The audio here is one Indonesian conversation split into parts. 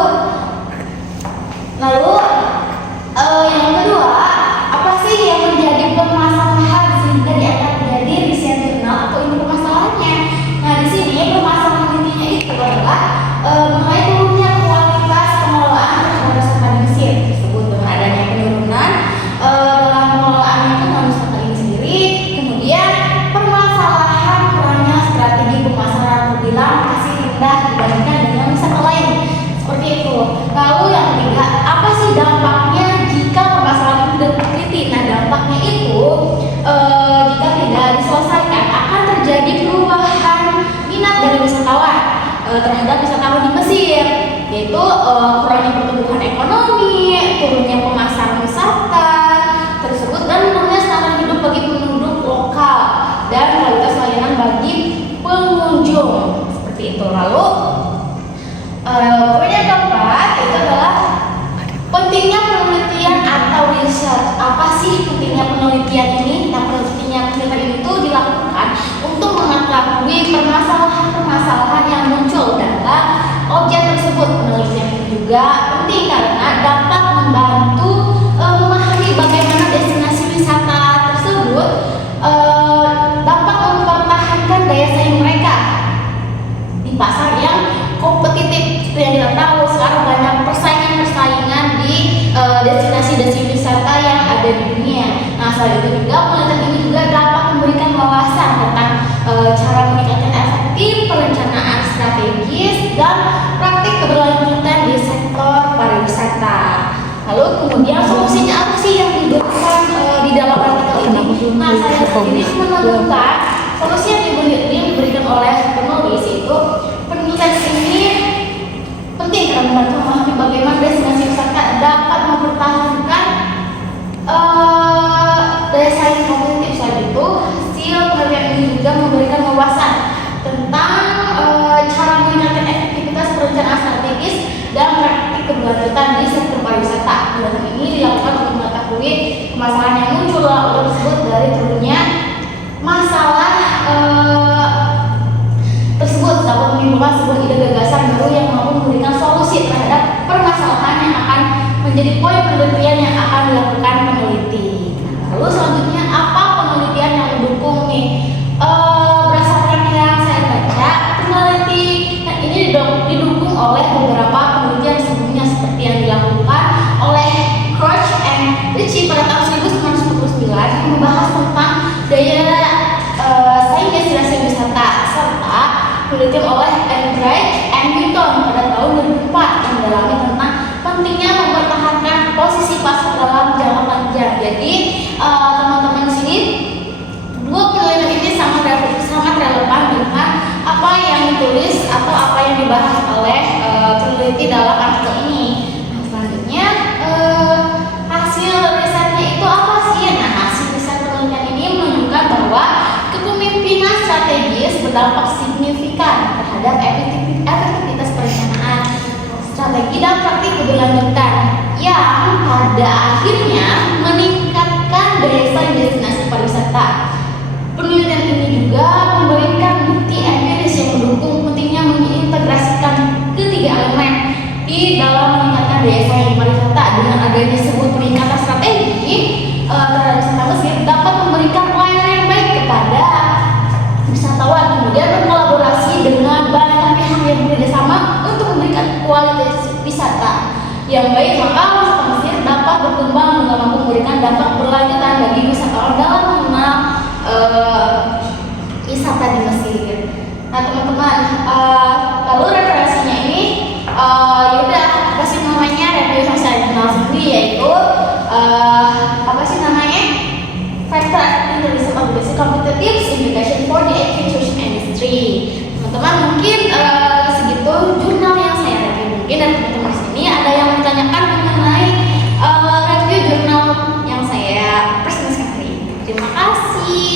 tersebut. Lalu yang kedua, apa sih yang menjadi permasalahan sehingga akan terjadi riset jurnal atau ini permasalahannya? Nah, di sini permasalahan intinya itu adalah mengenai turunnya kualitas pengelolaan perusahaan akademisi tersebut dengan adanya penurunan dalam pengelolaannya perusahaan ini sendiri. Kemudian permasalahan kurangnya strategi pemasaran terbilang masih rendah dibandingkan dengan wisata lain seperti itu. Lalu yang ketiga, apa sih dampaknya jika permasalahan itu tidak diteliti? Nah, dampaknya itu jika tidak diselesaikan akan terjadi perubahan minat dari wisatawan terhadap wisatawan di Mesir, yaitu kurangnya pertumbuhan ekonomi, turunnya pemasaran wisata tersebut, dan menurunnya standar hidup bagi penduduk lokal dan kualitas layanan bagi pengunjung seperti itu. Lalu poin yang keempat itu adalah pentingnya penelitian atau riset. Apa sih pentingnya penelitian ini? Nah, penelitian ini itu dilakukan untuk mengetahui permasalahan-permasalahan yang muncul dalam objek tersebut. Penelitian ini juga penting karena dapat membantu memahami bagaimana destinasi wisata tersebut dapat mempertahankan daya saing mereka di pasar yang kompetitif. Seperti yang kita tahu sekarang banyak persaingan di destinasi wisata yang ada di dunia. Nah, selain itu juga penelitian ini juga dapat memberikan wawasan tentang cara meningkatkan efektif perencanaan strategis dan praktik keberlanjutan di sektor pariwisata. Lalu kemudian solusinya apa sih yang diberikan di dalam artikel ini? Nah, saya sendiri menemukan solusi yang diberikan oleh penulis itu penelitian ini penting karena membantu memahami bagaimana destinasi wisata dapat mempertahankan daya saing kompetitif. Selain itu, hasil penelitian ini juga memberikan wawasan tentang cara meningkatkan efektivitas perencanaan strategis dan praktik keberlanjutan di sektor pariwisata. Penelitian ini dilakukan untuk mengetahui permasalahan yang muncul tersebut dari turunnya masalah tersebut dapat menimbulkan sebuah ide gagasan baru yang mampu memberikan solusi terhadap permasalahan yang akan menjadi poin penelitian yang akan dilakukan peneliti. Lalu selanjutnya, apa penelitian yang mendukung nih? Berdasarkan yang saya baca, penelitian ini didukung oleh beberapa penelitian sebelumnya seperti yang dilakukan oleh Crouch and Ritchie pada tahun 1949 yang membahas tentang daya saing destinasi wisata, serta penelitian oleh Enright and Newton pada tahun 2004 yang mendalami tentang pentingnya mempertahankan posisi pasar dalam jangka panjang. Jadi teman-teman di sini dua penelitian ini sangat relevan dengan apa yang ditulis atau apa yang dibahas oleh peneliti dalam artikel ini. Nah, selanjutnya hasil risetnya itu apa sih? Nah, hasil riset penelitian ini menunjukkan bahwa kepemimpinan strategis berdampak signifikan terhadap efektivitas perencanaan strategi dan praktik keberlanjutan yang pada akhirnya meningkatkan daya saing destinasi pariwisata. Penelitian ini juga memberikan bukti empiris yang mendukung pentingnya mengintegrasikan ketiga elemen di dalam meningkatkan daya saing pariwisata. Dengan adanya sebuah peningkatan strategi terhadap wisata Mesir dapat memberikan pelayanan yang baik kepada wisatawan, kemudian berkolaborasi dengan banyak pihak yang bekerjasama untuk memberikan kualitas wisata yang baik, maka wisata Mesir dapat berkembang dengan mampu memberikan dampak berlanjutan bagi wisatawan dalam mengenal wisata di Mesir. Nah, teman-teman, lalu referensinya ini yaudah apa sih namanya, review sosial jurnal sendiri, yaitu apa sih namanya, Factor in the Research of Basic Competitive Implication for the Aviation Industry. Teman-teman, mungkin segitu jurnal yang saya review. Mungkin dan teman-teman di sini ada yang menanyakan mengenai review jurnal yang saya presentasikan hari ini. Terima kasih.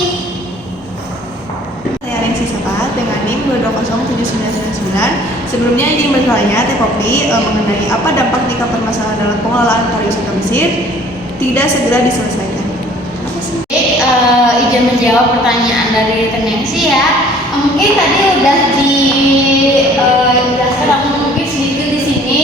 Saya Rensi Sapat dengan NIM 2207999. Sebelumnya ingin bertanya Teh Poppy mengenai apa dampak jika permasalahan dalam pengelolaan pariwisata Mesir tidak segera diselesaikan. Izin menjawab pertanyaan dari Tenengsi ya. Mungkin tadi udah dijelaskan, mungkin sedikit di sini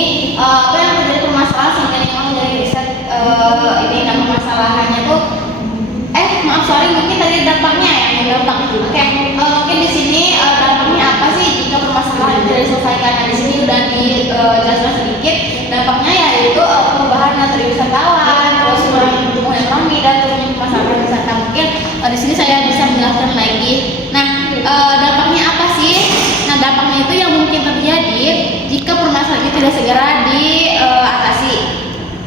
itu maaf sorry mungkin tadi dampaknya ya yang dampak itu. Oke, mungkin di sini dampaknya apa sih jika permasalahan tidak diselesaikan? Nah, di sini udah dijelaskan sedikit dampaknya, yaitu perubahan dari wisatawan, terus mengurangi pertumbuhan ekonomi dan turunnya pemasaran wisata. Mungkin di sini saya bisa menjelaskan lagi. Nah, dampaknya apa sih? Nah, dampaknya itu yang mungkin terjadi jika permasalahan itu tidak segera diatasi.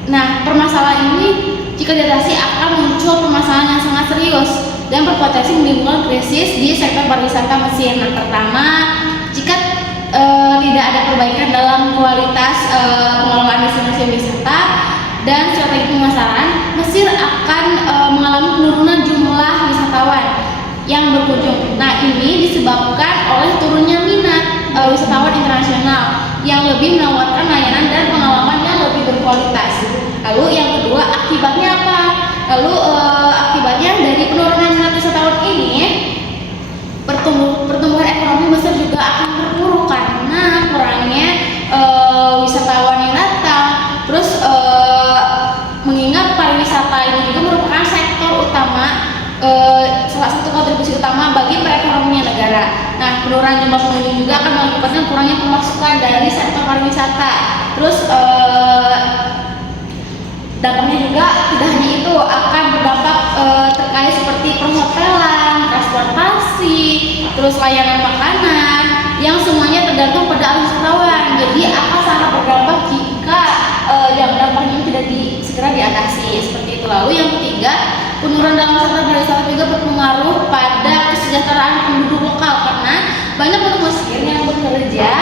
Nah, permasalahan ini jika diatasi akan muncul permasalahan yang sangat serius dan berpotensi menimbulkan krisis di sektor pariwisata Mesir. Nah, pertama, jika tidak ada perbaikan dalam kualitas pengelolaan destinasi wisata dan strategi pemasaran, Mesir akan mengalami penurunan jumlah wisatawan yang berkunjung. Nah, ini disebabkan oleh turunnya minat wisatawan internasional yang lebih menawarkan layanan dan pengalaman yang lebih berkualitas. Lalu yang kedua, akibatnya apa? Lalu akibatnya dari penurunan minat wisatawan ini, pertumbuhan ekonomi Mesir juga akan terpuruk karena kurangnya wisatawan yang datang. Terus mengingat pariwisata ini juga merupakan sektor utama, salah satu kontribusi utama bagi perekonomian negara. Nah, penurunan jumlah pengunjung juga akan mengakibatkan kurangnya pemasukan dari sektor pariwisata. Terus dampaknya juga tidak hanya itu, akan berdampak terkait seperti perhotelan, transportasi, terus layanan makanan yang semuanya tergantung pada wisatawan. Jadi akan sangat berdampak jika dampak ini tidak segera diatasi seperti itu. Lalu yang ketiga, penurunan dalam sektor pariwisata juga berpengaruh pada kesejahteraan penduduk lokal karena banyak penduduk Mesir yang bekerja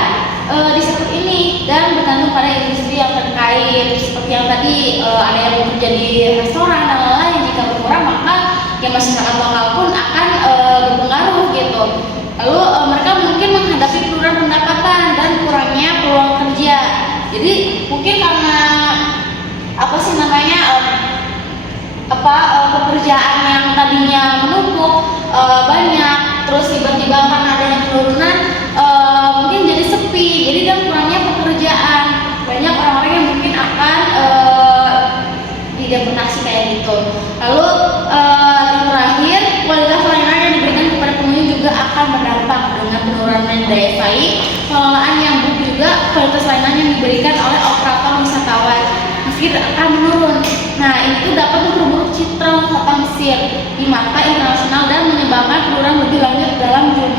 di sektor ini dan bergantung pada industri yang terkait seperti yang tadi ada yang bekerja di restoran dan lain-lain. Jika berkurang maka yang masyarakat lokal pun akan berpengaruh gitu. Lalu mereka mungkin menghadapi penurunan pendapatan dan kurangnya peluang kerja. Jadi mungkin karena pekerjaan yang tadinya menumpuk banyak, terus tiba-tiba karena adanya penurunan mungkin jadi sepi, jadi dan kurangnya pekerjaan, banyak orang-orang yang mungkin akan dideportasi kayak gitu. Lalu yang terakhir, kualitas layanan yang diberikan kepada pengunjung juga akan berdampak dengan penurunan daya saing, pengelolaan yang buruk juga kualitas layanan yang diberikan oleh operator wisatawan Mesir akan menurun. Nah, itu dapat memperburuk citra wisata Mesir di mata internasional dan menyebabkan penurunan lebih lanjut dalam jumlah